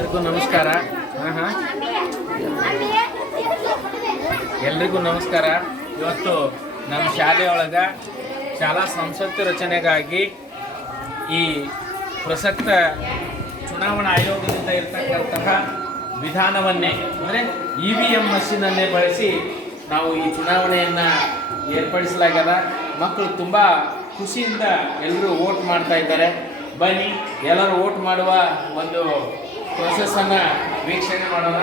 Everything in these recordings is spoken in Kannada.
ಎಲ್ರಿಗೂ ನಮಸ್ಕಾರ. ಎಲ್ರಿಗೂ ನಮಸ್ಕಾರ. ಇವತ್ತು ನಮ್ಮ ಶಾಲೆಯೊಳಗೆ ಶಾಲಾ ಸಂಸತ್ತು ರಚನೆಗಾಗಿ ಈ ಪ್ರಸಕ್ತ ಚುನಾವಣಾ ಆಯೋಗದಿಂದ ಇರ್ತಕ್ಕಂತಹ ವಿಧಾನವನ್ನೇ ಅಂದರೆ EVM ಮಷೀನನ್ನೇ ಬಳಸಿ ನಾವು ಈ ಚುನಾವಣೆಯನ್ನು ಏರ್ಪಡಿಸಲಾಗ್ಯದ. ಮಕ್ಕಳು ತುಂಬ ಖುಷಿಯಿಂದ ಎಲ್ಲರೂ ವೋಟ್ ಮಾಡ್ತಾ ಇದ್ದಾರೆ. ಬನ್ನಿ ಎಲ್ಲರೂ ವೋಟ್ ಮಾಡುವ ಒಂದು ಪ್ರೊಸೆಸ್ಸನ್ನು ವೀಕ್ಷಣೆ ಮಾಡೋಣ.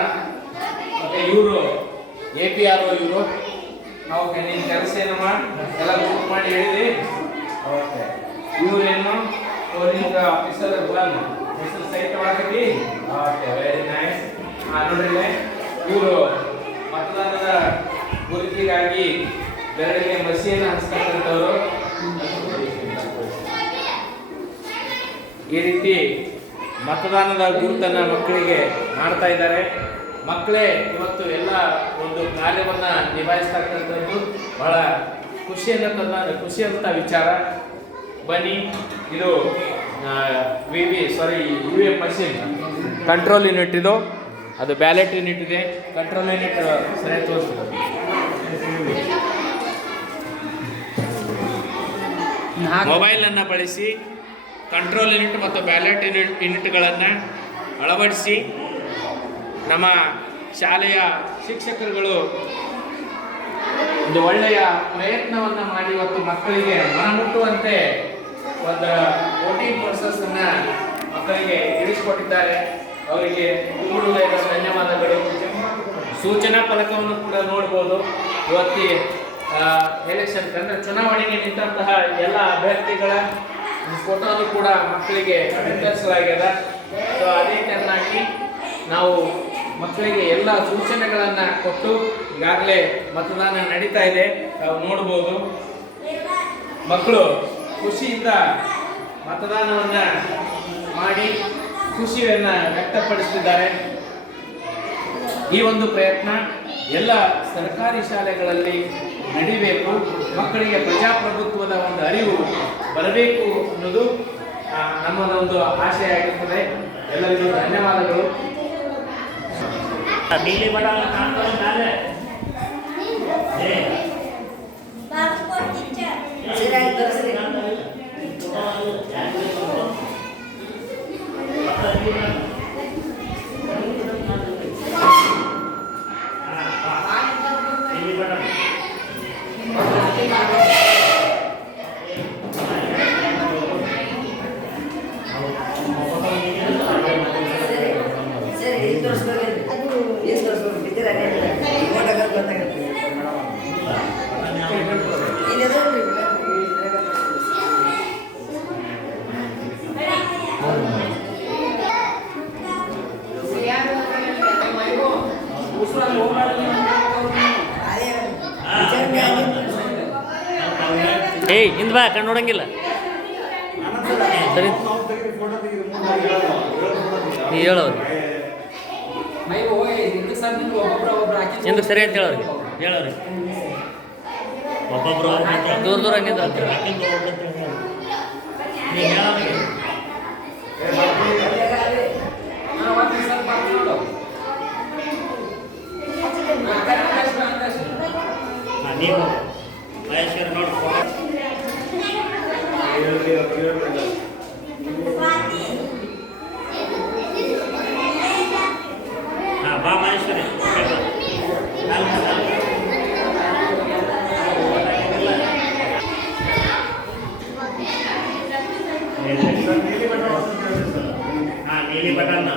ಮತ್ತು ಇವರು APRO ಇವರು. ಓಕೆ, ನಿನ್ನ ಕೆಲಸ ಏನಮ್ಮ? ಎಲ್ಲ ವೋಟ್ ಮಾಡಿ ಹೇಳಿದಿ. ಓಕೆ, ಇವರೇನು ಪೋಲಿಂಗ್ ಆಫೀಸರ್ ಹೆಸರು ಸಹಿತವಾಗಲಿ. Okay, very nice. ನೋಡ್ರಿ, ಇವರು ಮತದಾನದ ಗುರುತಿಗಾಗಿ ಬೆರಳಿಗೆ ಮಸಿಯನ್ನು ಹಂಚ್ತಕ್ಕಂಥವ್ರು. ಈ ರೀತಿ ಮತದಾನದ ಗುರುತನ್ನು ಮಕ್ಕಳಿಗೆ ಮಾಡ್ತಾ ಇದ್ದಾರೆ. ಮಕ್ಕಳೇ ಇವತ್ತು ಎಲ್ಲ ಒಂದು ಕಾರ್ಯವನ್ನು ನಿಭಾಯಿಸ್ತಕ್ಕಂಥದ್ದು ಬಹಳ ಖುಷಿಯಂತ ವಿಚಾರ. ಬನ್ನಿ, ಇದು EVM ಮಷೀನ್ ಕಂಟ್ರೋಲ್ ಯೂನಿಟ್. ಇದು ಅದು ಬ್ಯಾಲೆಟ್ ಯೂನಿಟ್ ಇದೆ. ಕಂಟ್ರೋಲ್ ಯೂನಿಟ್ ಸರಿಯಾಗಿ ತೋರಿಸ್ತೀವಿ. ಮೊಬೈಲನ್ನು ಬಳಸಿ ಕಂಟ್ರೋಲ್ ಯೂನಿಟ್ ಮತ್ತು ಬ್ಯಾಲೆಟ್ ಯೂನಿಟ್ಗಳನ್ನು ಅಳವಡಿಸಿ ನಮ್ಮ ಶಾಲೆಯ ಶಿಕ್ಷಕರುಗಳು ಒಂದು ಒಳ್ಳೆಯ ಪ್ರಯತ್ನವನ್ನು ಮಾಡಿ ಇವತ್ತು ಮಕ್ಕಳಿಗೆ ಮನಮುಟ್ಟುವಂತೆ ಒಂದು ವೋಟಿಂಗ್ ಪ್ರೊಸೆಸ್ಸನ್ನು ಮಕ್ಕಳಿಗೆ ತಿಳಿಸಿಕೊಟ್ಟಿದ್ದಾರೆ. ಅವರಿಗೆ ತುಂಬುವುದರಿಂದ ಧನ್ಯವಾದಗಳು. ಸೂಚನಾ ಫಲಕವನ್ನು ಕೂಡ ನೋಡ್ಬೋದು. ಇವತ್ತಿ ಎಲೆಕ್ಷನ್ ಅಂದರೆ ಚುನಾವಣೆಗೆ ನಿಂತಹ ಎಲ್ಲ ಅಭ್ಯರ್ಥಿಗಳ ಫೋಟೋನು ಕೂಡ ಮಕ್ಕಳಿಗೆ ವಿತರಿಸಲಾಗ್ಯದ. ಸೊ ಅದೇ ತೆರನಾಗಿ ನಾವು ಮಕ್ಕಳಿಗೆ ಎಲ್ಲ ಸೂಚನೆಗಳನ್ನು ಕೊಟ್ಟು ಈಗಾಗಲೇ ಮತದಾನ ನಡೀತಾ ಇದೆ. ನಾವು ನೋಡ್ಬೋದು ಮಕ್ಕಳು ಖುಷಿಯಿಂದ ಮತದಾನವನ್ನು ಮಾಡಿ ಖುಷಿಯನ್ನು ವ್ಯಕ್ತಪಡಿಸ್ತಿದ್ದಾರೆ. ಈ ಒಂದು ಪ್ರಯತ್ನ ಎಲ್ಲ ಸರ್ಕಾರಿ ಶಾಲೆಗಳಲ್ಲಿ ನಡಿಬೇಕು. ಮಕ್ಕಳಿಗೆ ಪ್ರಜಾಪ್ರಭುತ್ವದ ಒಂದು ಅರಿವು ಬರಬೇಕು ಅನ್ನೋದು ನಮ್ಮದೊಂದು ಆಶಯ ಆಗಿರ್ತದೆ. ಎಲ್ಲರಿಗೂ ಧನ್ಯವಾದಗಳು. ಏಯ್ ಹಿಂದ್ ಬಾ, ಕಣ್ಣು ನೋಡಂಗಿಲ್ಲ. ಸರಿ, ನೀ ಹೇಳೋರಿ ಹಿಂದಕ್ಕೆ ಸರಿ ಅಂತ ಹೇಳೋರಿ ಒಬ್ಬೊಬ್ರು ದೂರ ದೂರ ನೀವು ಮಹೇಶ್ವರ ನೋಡಿ. ಬಾ ಮಹೇಶ್ವರಿ. ನೀಲಿ ಬಟನ್